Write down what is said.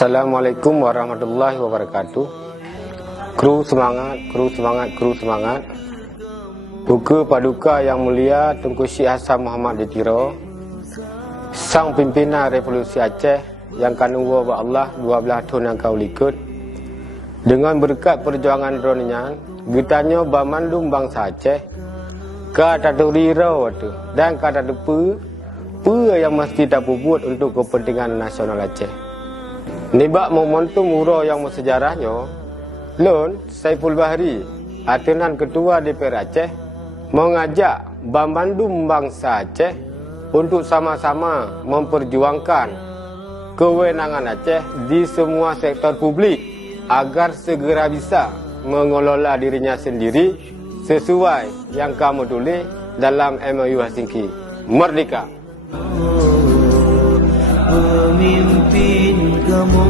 Assalamualaikum warahmatullahi wabarakatuh. Kru semangat, kru semangat, kru semangat. Buku Paduka Yang Mulia Tunku Syekh Hasan Muhammad Ditiro, sang pimpinan Revolusi Aceh yang kanunggu wa Allah 12 tahun yang kau likut. Dengan berkat perjuangan dronian, bertanya bamandum bangsa Aceh, kata riro tu dan kata depa, apa yang mesti tak buat untuk kepentingan nasional Aceh. Nibak momentum uro yang sejarahnya, Lon Saiful Bahri, Atinan Ketua DPR Aceh, mengajak bamandum bangsa Aceh untuk sama-sama memperjuangkan kewenangan Aceh di semua sektor publik agar segera bisa mengelola dirinya sendiri sesuai yang kamu tulis dalam MOU Helsinki. Merdeka! Pemimpin kamu